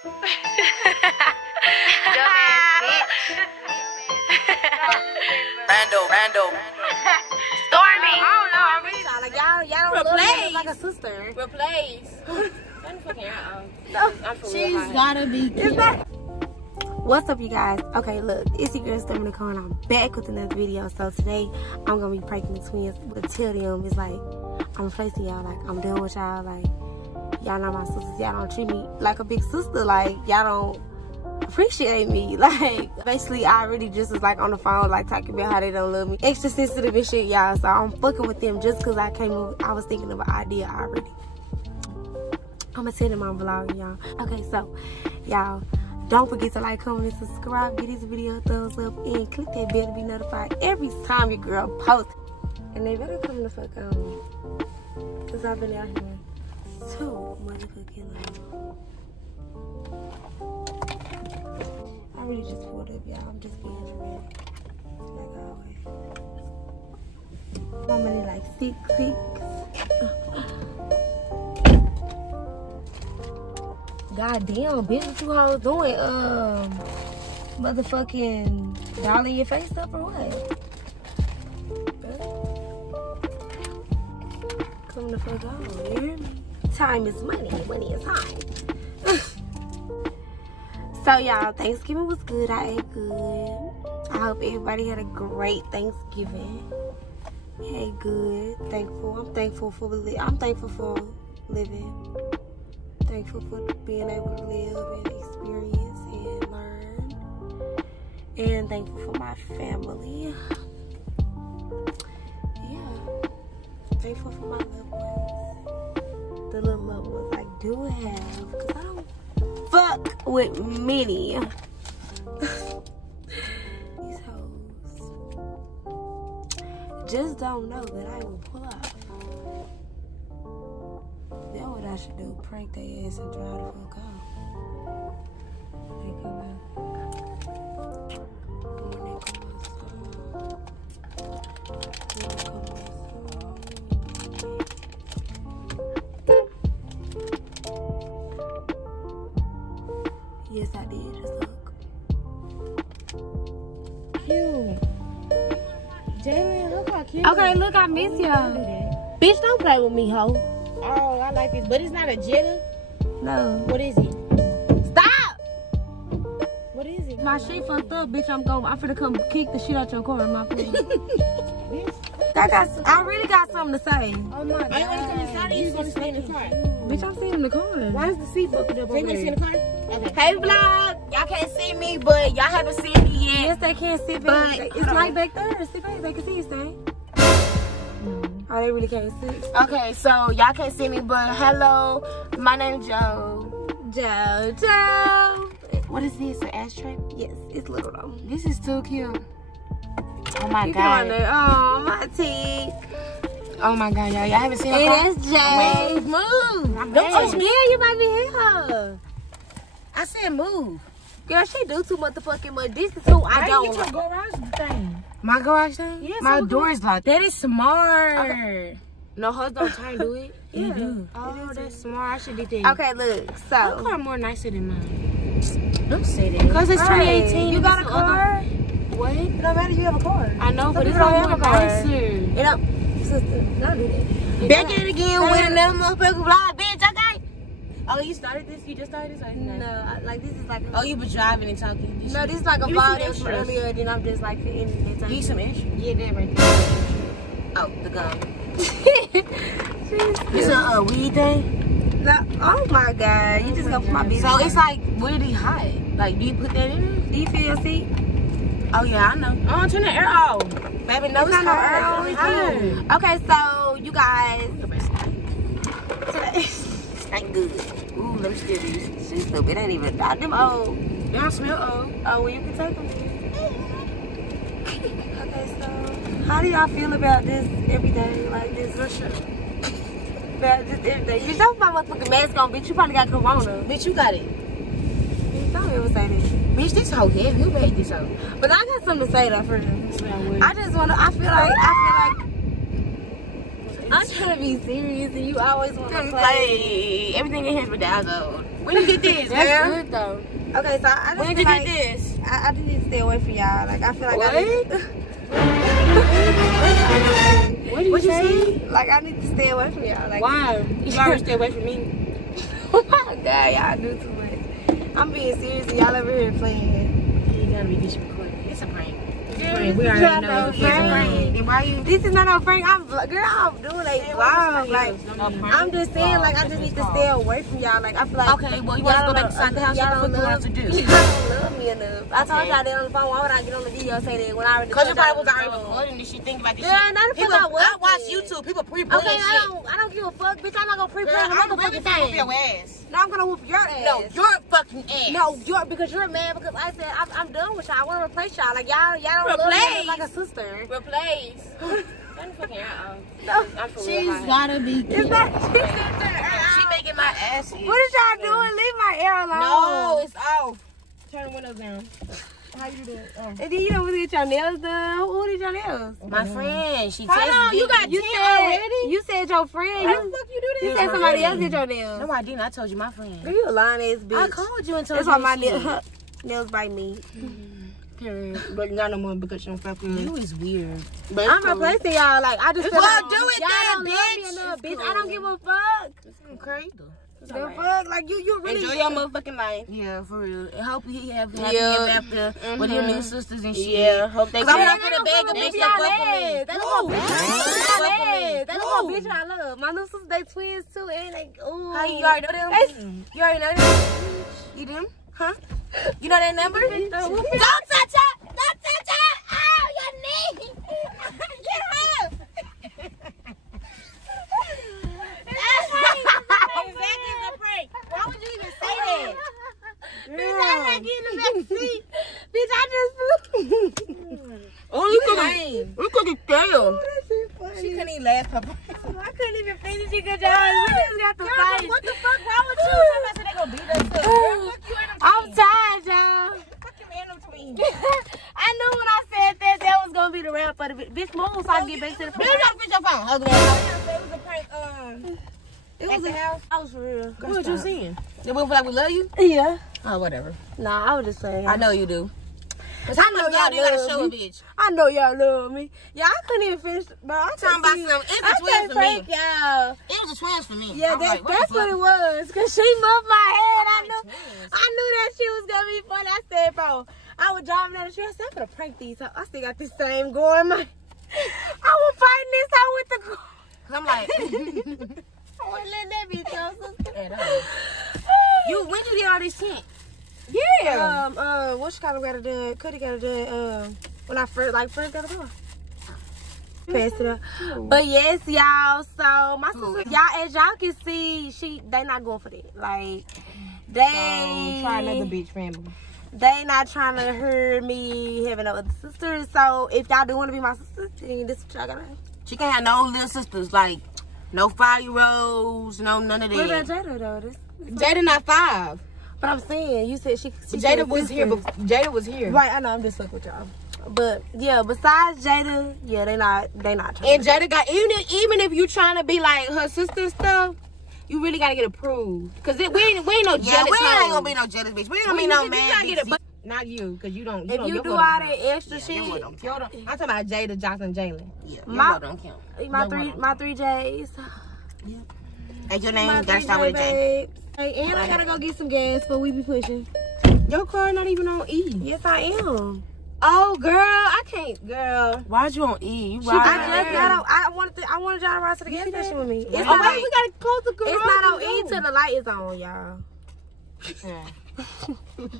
Rando. Stormy. I don't know. I really like y'all don't look like a sister. Replace. She's gotta be cute. What's up, you guys? Okay, look, it's your girl Stormy Nicole, and I'm back with another video. So today I'm gonna be pranking the twins, but tell them it's like I'm replacing y'all. Like I'm done with y'all. Like y'all not my sisters. Y'all don't treat me like a big sister. Like y'all don't appreciate me. Like basically I really just was like on the phone like talking about how they don't love me, extra sensitive and shit, y'all. So I'm fucking with them just because I was thinking of an idea already. I'm gonna tell them I'm vlogging, y'all. Okay, so y'all don't forget to like, comment, and subscribe. Give this video a thumbs up and click that bell to be notified every time your girl posts. And they better come the fuck on, because I've been out here too motherfucking long. I really just pulled up, y'all. I'm just being dramatic, like always. My money like 6. God damn, bitch, what you hoes doing? Motherfucking dolling your face up or what? Come the fuck on, you hear me? Time is money, money is time. So y'all, Thanksgiving was good. I ate good. I hope everybody had a great Thanksgiving. Ate good. Thankful. I'm thankful for living. Thankful for being able to live and experience and learn. And thankful for my family. Yeah. Thankful for my little ones. The little loved ones I do have. Because I don't fuck with many. These hoes just don't know that I will pull up. That's what I should do. Prank their ass and drive the fuck out. They come out. Yes, I did. Just look. Cute. Jalen, look how cute. Okay, look, I miss y'all. Bitch, don't play with me, hoe. Oh, I like this. But it's not a Jetta? No. What is it? Stop! What is it? My shit fucked up, bitch. I'm finna come kick the shit out your car in my face. I really got something to say. Oh my God. Are you want to come inside or you want to stay in the car? Bitch, I'm sitting in the car. Why is the seat buckled up over there? You want to sit in the car? Okay. Hey vlog, y'all can't see me, but y'all haven't seen me yet. Yes, they can't sit back. It's like back there. Sit back. They can see you, Stan. Oh, they really can't see. Okay, so y'all can't see me, but hello, my name's Joe. Joe. What is this, an ashtray? Yes, it's little though. This is too cute. Oh my You God. Oh, my teeth. Oh my God, y'all haven't seen Hey, her. that's Jay. Move. Don't touch me. You might be here. I said move. Girl, she do too motherfucking much. This is who I don't Get your garage thing. My garage thing? Yes, my door is locked. That is smart. Okay. No, hers don't turn, do it? Yeah. You do. Oh, that's smart. I should do that. Okay, look. Her So, car more nicer than mine. Don't say that. Because it's Right. 2018. You got a It's car? What? It don't matter. You have a car. I know, but it's people not don't more have a car. nicer. You know, sister, don't do that. Back at it again with another motherfucking vlog, bitch, okay? Oh, you started this? You just started this? Or No, like this is like. Oh, you been driving and talking? No, this is like a Give me some vlog that was from extras. earlier. Then I'm just like fitting that. Need some extra? Yeah, that right there. Oh, the gum. She's It's a weed thing? no, oh my God, you just go for my business. So it's like really hot. Like, do you put that in there? Do you feel your seat? Oh, yeah, I know. Oh, turn the air off. Baby, no, it's not no air hot. on, It's it's hot. Okay, so you guys, today, Ain't good. Ooh, let me steal these. she's stupid. Ain't even them old. They don't smell old. Oh, well, you can take them. Okay, so how do y'all feel about this every day? Like this? For sure. About this every day. Bitch, don't put my motherfucking mask on, bitch. You probably got corona. Bitch, you got it. Bitch, don't ever say that. Bitch, this hoe heavy. Who made this hoe? But I got something to say though for real. Smell weird. I just wanna. I feel like I'm trying to be serious and you always want to play. Play. Everything in here is bedazzled. When you get this, That's girl? good though. Okay, so I just When feel did you like get this? I just need to stay away from y'all. Like, I feel like What? What did What you say? say? Like, I need to stay away from y'all. Like, Why? You already stay away from me. oh my God, y'all do too much. I'm being serious and y'all over here playing. You gotta be disrespectful. It's a prank. It's a prank. We already know it's a prank. And why you? This is not no prank. I'm doing a vlog. Like, I'm just saying, like, I just need to stay away from y'all. Like, I feel like Okay, well, you want to go back inside the house? y'all What don't you want to do? Y'all don't love me enough. I told y'all that on the phone. Why would I get on the video and say that when I already Because you told y'all probably was on the already phone? recording this shit, think about this Girl, shit. not the fuck People, I I wasn't. watch YouTube. People pre-plan Okay, shit. I don't give a fuck, bitch. I'm not gonna pre-plan Girl, the I'm really motherfucking gonna whoop your thing. ass. No, I'm gonna whoop your ass. No, your fucking ass. No, because you're mad because I said I'm done with y'all. I want to replace y'all. Like y'all don't love me Replace? like a sister. Replace. Turn the fucking hair off. No, I'm for real She's hot. gotta be it's cute. not. She said turn her She out. making my ass itch. What is y'all doing? Leave my air alone. No, it's off. Turn the windows down. How you do it? And then you don't want to get your nails done. Who did your nails? My friend, she Hold texted on, me. you got You 10 said already? You said your friend. How the fuck you do You this? said somebody else did your nails. No, I didn't. I told you my friend. Girl, you a lying ass bitch. I called you and told That's you why my this shit. nails bite me. Period. But not no more because you don't fuck with me. You is weird. But I'm replacing y'all. Like I just feel Well, like do it y'all then, don't love me bitch. enough, It's bitch. I cool. don't give a fuck. I'm crazy. The fuck, like you really Enjoy your motherfucking life. Yeah, for real. I hope you have happy ever after with your new sisters and shit. Yeah, hope they. Cause I'm not gonna beg a bitch to fuck with me. They little bitch I love. My new sisters, they twins too, and they. Ooh. How you already know them? You already know them? You them? Huh? You know that number? Don't touch her! Don't touch her! Ow, your knee! Get her! Exactly the prank. Why would you even say that? Bitch, I'm not getting the back seat. Bitch, I just flew. Oh, you cooking kale. She couldn't even laugh. I couldn't even finish it because y'all just got the fight. What the fuck wrong with you? Somebody said they gonna beat us up. Girl, fuck you in them I'm tired, y'all. Fuck you in them twins. I knew when I said that was gonna be the rap for the bitch move so I can get back to the Bitch, don't fix your phone. Ugly ass. It was a prank. It At the house? I was for real. What you seeing? They wouldn't feel like we love you? Yeah. Oh, whatever. Nah, I was just saying. I know you do. Cause how much y'all do you gotta show a bitch? I know y'all love me. Yeah, I couldn't even finish, but I'm Talking about some, it's the twins for me. Y'all. It was the twins for me. Yeah, I'm like, that's the what fuck? it was. Cause she moved my head. I knew twins. that she was gonna be funny. I said, bro, I was driving down the street. I said, I'm gonna prank these. I still got this same going. I was fighting this out with the car. I'm like, I wouldn't let that bitch go, sister. when you get all this shit? Yeah. What you got it done? Coulda got it done. When I first got the car. Passed it up. But yes, y'all. So my sister, y'all, as y'all can see, they not going for that. Like they Try another bitch family. They not trying to hurt me having no other sisters. So if y'all do want to be my sister, then this is what y'all gotta have. She can't have no little sisters, like no 5-year-olds, no none of that. What about Jada though? Jada not 5. But I'm saying, you said she Jada was here. Jada was here. Right, I know. I'm just fucking with y'all. But yeah, besides Jada, yeah, they not trying. And Jada got even if you trying to be like her sister and stuff, you really gotta get approved. Cause we ain't no jealous. Yeah, we ain't gonna be no jealous bitch. We ain't gonna be no man bitch. Not you, cause you don't. If you do all that extra shit, I'm talking about Jada, Johnson, Jalen. Yeah, my don't count. My three J's. Yeah. And your name My gotta start with a J. Hey, and I gotta go get some gas for we be pushing. Your car not even on E. Yes, I am. Oh, girl, I can't, girl. Why'd you on E? You I wanted y'all to ride to the gas station with me. It's we not gotta close the garage. It's not on E till the light is on, y'all.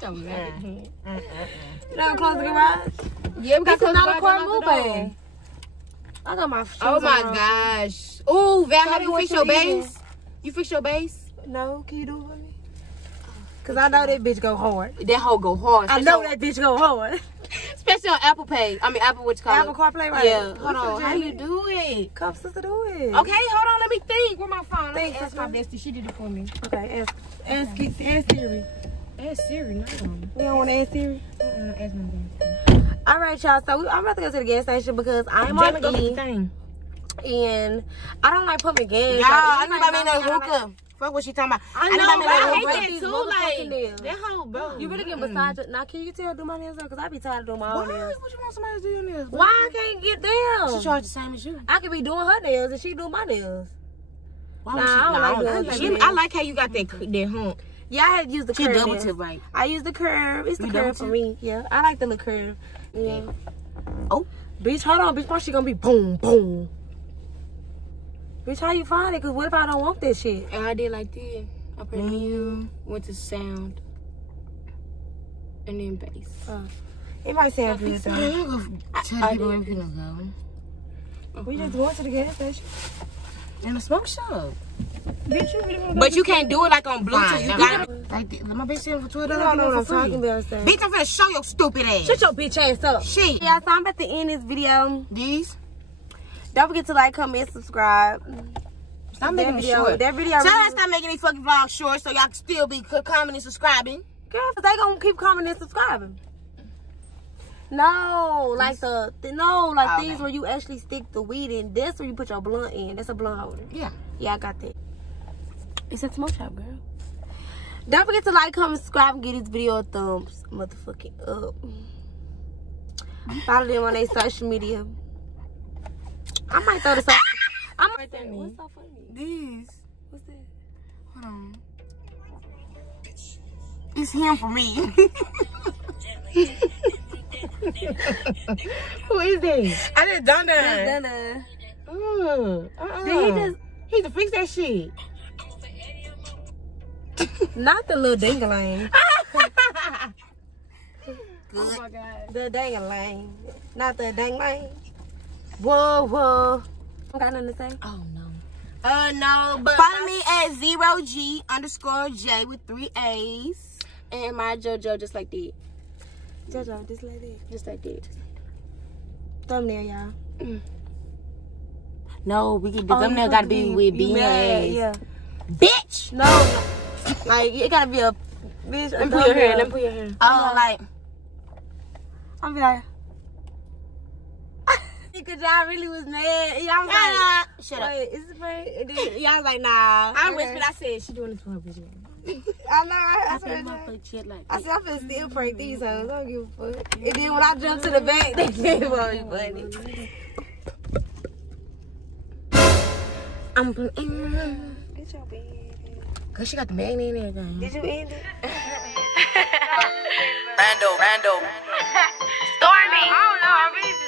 Don't matter. You don't close the garage? Yeah, we got It's not a car moving. I got my shoes Oh my on. gosh. Ooh, Val, Tell have me you what fixed you your eating. base? You fixed your base? No, can you do it for me? Cause I know that bitch go hard. That hoe go hard. I know that bitch go hard. Especially on Apple Pay. I mean, Apple, what you call Apple it? CarPlay, right? Yeah. Hold on. How you do it? Come, sister, do it. Okay, hold on. Let me think. Where my phone? Let me Think, ask my bestie. She did it for me. Okay, ask Siri. Ask Siri. No. You don't want to ask Siri? Ask my bestie. All right, y'all. So I'm about to go to the gas station because I'm Jalen, on go get the E. thing. And I don't like pumping gas. Y'all, I need to buy me another hookah. Fuck what she talking about. I hate that too. Like, that whole bro. You really get massage. Now, can you tell do my nails? Because I be tired of doing my own nails. What you want somebody to do your nails? Why I can't get them? She charge the same as you. I could be doing her nails and she do my nails. Why I like how you got that hump. Yeah, I had to use the curve. She double tip right. I use the curve. It's the curve for me. Yeah, I like the little curve. Yeah. Oh. Bitch, hold on. Bitch, my shit gonna be boom, boom. Bitch, how you find it? Because what if I don't want that shit? And I did like this. I put mute, went to sound, and then bass. It might sound good though. Tell people where we gonna go. We just going to the gas station. In the smoke shop. Bitch, but you can't do it like on Bluetooth. You got it. Like my bitch said for $12. I don't know what I'm talking about. Bitch, I'm finna show your stupid ass. Shut your bitch ass up. Shit. Yeah, so I'm about to end this video. These? Don't forget to like, comment, subscribe. Stop making me short. That video. Tell us stop making these fucking vlogs short so y'all can still be commenting and subscribing. Girl, they gonna keep commenting and subscribing. No, like these where you actually stick the weed in. That's where you put your blunt in. That's a blunt holder. Yeah. Yeah, I got that. It's a smoke shop, girl. Don't forget to like, comment, subscribe, and give this video a thumbs motherfucking up. Follow them on their social media. I might throw this up. What's so funny? These. What's that? Hold on. It's him for me. Who is that? I just done that. Did he to fix that shit. Not the little ding-a-lang. Oh my god. The ding-a-lang. Not the ding-a-lang. Whoa. Don't got nothing to say? Oh no. No, but follow me at 0G_J with 3 A's. And my JoJo just like that. JoJo, just like that. Just like that. Thumbnail, y'all. No, we can. The thumbnail gotta be with being ass. Yeah. Bitch. No. Like it gotta be a bitch. Let me put your hair. Let me put your hair. Oh, like. I'm be like. Because y'all really was mad. Y'all was like, shut up. Wait, is it fake? Y'all was like, nah. I whispered. I said she doing this for her bitch. I know. I said, I said, I'm finna still prank these hoes. I don't give a fuck. And then when I jumped to the back, they came on me funny. I'm Get your bed. Cause she got the magnet and everything. Did you end it? Rando. Stormy. I don't know. I really just